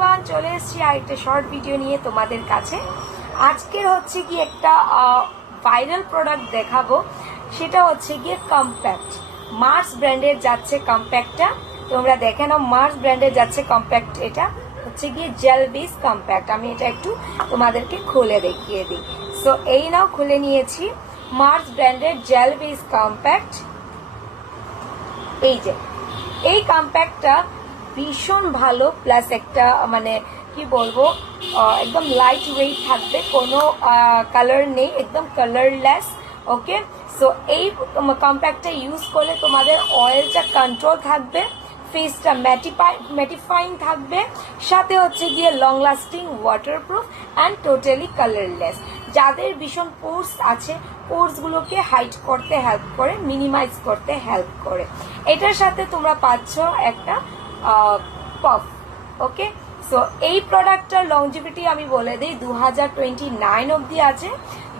Everyone, চলে এসেছি আরেকটা শর্ট ভিডিও নিয়ে তোমাদের কাছে। আজকের হচ্ছে কি একটা ভাইরাল প্রোডাক্ট দেখাবো, সেটা হচ্ছে গিয়ে কম্প্যাক্ট। মার্স ব্র্যান্ডের যাচ্ছে কম্প্যাক্টটা, তোমরা দেখে নাও। মার্স ব্র্যান্ডের যাচ্ছে কম্প্যাক্ট, এটা হচ্ছে গিয়ে জেল বেস কম্প্যাক্ট। আমি এটা একটু তোমাদেরকে খুলে দেখিয়ে দিই। সো এই নাও, খুলে নিয়েছি মার্স ব্র্যান্ডের জেল বেস কম্প্যাক্ট। এই যে এই কম্প্যাক্টটা ভীষণ ভালো, প্লাস একটা মানে কি বলবো, একদম লাইট ওয়েট থাকবে, কোনো কালার নেই, একদম কালারলেস। ওকে, সো এই কম্প্যাক্টটা ইউজ করলে তোমাদের অয়েলটা কন্ট্রোল থাকবে, ফেসটা ম্যাটিফাইং থাকবে, সাথে হচ্ছে গিয়ে long lasting, waterproof and totally colourless. যাদের ভীষণ পোর্স আছে, পোর্সগুলোকে হাইড করতে হেল্প করে, মিনিমাইজ করতে হেল্প করে। এটার সাথে তোমরা পাচ্ছ একটা পাফ। ওকে, সো এই প্রোডাক্টটার লংজিভিটি আমি বলে দিই 2029 অবধি আছে,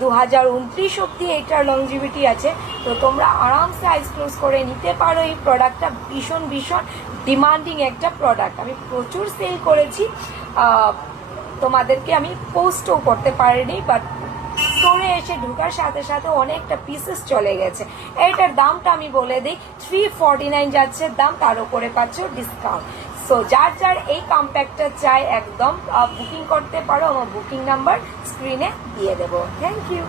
2029 অবধি এটার লংজিভিটি আছে। তো তোমরা আরামসে আইস ক্লোজ করে নিতে পারো। এই প্রোডাক্টটা ভীষণ ভীষণ ডিমান্ডিং একটা প্রোডাক্ট, আমি প্রচুর সেল করেছি, তোমাদেরকে আমি পোস্টও করতে পারিনি, বাট স্টোরে এসে ঢোকার সাথে সাথে অনেকটা পিসেস চলে গেছে। এটার দামটা আমি বলে দিই 349 যাচ্ছে দাম, তার উপরে পাচ্ছ ডিসকাউন্ট। সো যার যার এই কম্প্যাক্টটা চাই একদম বুকিং করতে পারো, আমার বুকিং নাম্বার স্ক্রিনে দিয়ে দেবো। Thank you.